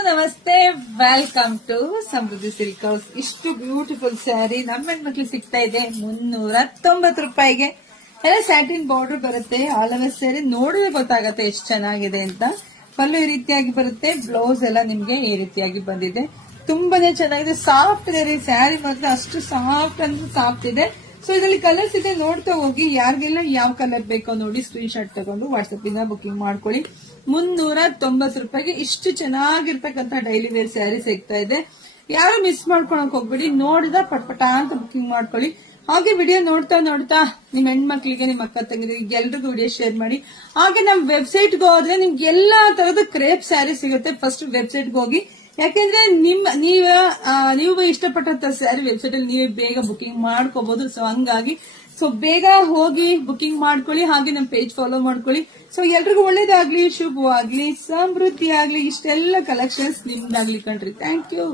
ನಮಸ್ತೆ, welcome to Samruddhi silk house. ಇಷ್ಟು beautiful sari ನಮ್ಮ ಹೆಣ್ಮಕ್ಳು ಸಿಗ್ತಾ ಇದೆ 390 ರೂಪಾಯಿಗೆ. ಎಲ್ಲ ಸ್ಯಾಟಿನ್ ಬಾರ್ಡರ್ ಬರುತ್ತೆ. ಆಲ್ ಓವರ್ ಸ್ಯಾರಿ ನೋಡಿದ್ರೆ ಗೊತ್ತಾಗತ್ತೆ ಎಷ್ಟು ಚೆನ್ನಾಗಿದೆ ಅಂತ. ಪಲ್ಲು ಈ ರೀತಿಯಾಗಿ ಬರುತ್ತೆ, ಬ್ಲೌಸ್ ಎಲ್ಲ ನಿಮ್ಗೆ ಈ ರೀತಿಯಾಗಿ ಬಂದಿದೆ. ತುಂಬಾನೇ ಚೆನ್ನಾಗಿದೆ, ಸಾಫ್ಟ್ ಇದೆ ರೀ ಸ್ಯಾರಿ ಮಾತ್ರ. ಅಷ್ಟು ಸಾಫ್ಟ್ ಅಂದ್ರೆ ಸಾಫ್ಟ್ ಇದೆ. ಸೊ ಇದರಲ್ಲಿ ಕಲರ್ಸ್ ಇದೆ, ನೋಡ್ತಾ ಹೋಗಿ. ಯಾರಿಗೆಲ್ಲ ಯಾವ ಕಲರ್ ಬೇಕೋ ನೋಡಿ ಸ್ಕ್ರೀನ್ ಶಾಟ್ ತಗೊಂಡು ವಾಟ್ಸ್ಆಪ್ ಇಂದ ಬುಕಿಂಗ್ ಮಾಡ್ಕೊಳ್ಳಿ. 390 ರೂಪಾಯಿಗೆ ಇಷ್ಟು ಚೆನ್ನಾಗಿರ್ತಕ್ಕಂಥ ಡೈಲಿ ವೇರ್ ಸ್ಯಾರಿ ಸಿಗ್ತಾ ಇದೆ. ಯಾರು ಮಿಸ್ ಮಾಡ್ಕೊಳಕ್ ಹೋಗ್ಬೇಡಿ, ನೋಡಿದ ಪಟ್ಪಟ ಅಂತ ಬುಕಿಂಗ್ ಮಾಡ್ಕೊಳ್ಳಿ. ಹಾಗೆ ವಿಡಿಯೋ ನೋಡ್ತಾ ನೋಡ್ತಾ ನಿಮ್ ಹೆಣ್ಮಕ್ಳಿಗೆ, ನಿಮ್ ಅಕ್ಕ ತಂಗಿರಿಗೆ ಎಲ್ರಿಗೂ ವಿಡಿಯೋ ಶೇರ್ ಮಾಡಿ. ಹಾಗೆ ನಮ್ ವೆಬ್ಸೈಟ್ಗೆ ಹೋದ್ರೆ ನಿಮ್ಗೆ ಎಲ್ಲಾ ತರದ ಕ್ರೇಪ್ ಸ್ಯಾರಿ ಸಿಗುತ್ತೆ. ಫಸ್ಟ್ ವೆಬ್ಸೈಟ್ಗೆ ಹೋಗಿ, ಯಾಕೆಂದ್ರೆ ನೀವು ಇಷ್ಟಪಟ್ಟಂತ ಸ್ಯಾರಿ ವೆಬ್ಸೈಟ್ ಅಲ್ಲಿ ನೀವೇ ಬೇಗ ಬುಕಿಂಗ್ ಮಾಡ್ಕೋಬಹುದು. ಸೊ ಹಂಗಾಗಿ ಬೇಗ ಹೋಗಿ ಬುಕಿಂಗ್ ಮಾಡ್ಕೊಳ್ಳಿ. ಹಾಗೆ ನಮ್ಮ ಪೇಜ್ ಫಾಲೋ ಮಾಡ್ಕೊಳ್ಳಿ. ಸೊ ಎಲ್ರಿಗೂ ಒಳ್ಳೇದಾಗ್ಲಿ, ಶುಭವಾಗ್ಲಿ, ಸಮೃದ್ಧಿ ಆಗ್ಲಿ. ಇಷ್ಟೆಲ್ಲ ಕಲೆಕ್ಷನ್ಸ್ ನಿಮ್ದಾಗ್ಲಿ ಕಣ್ರಿ. Thank you.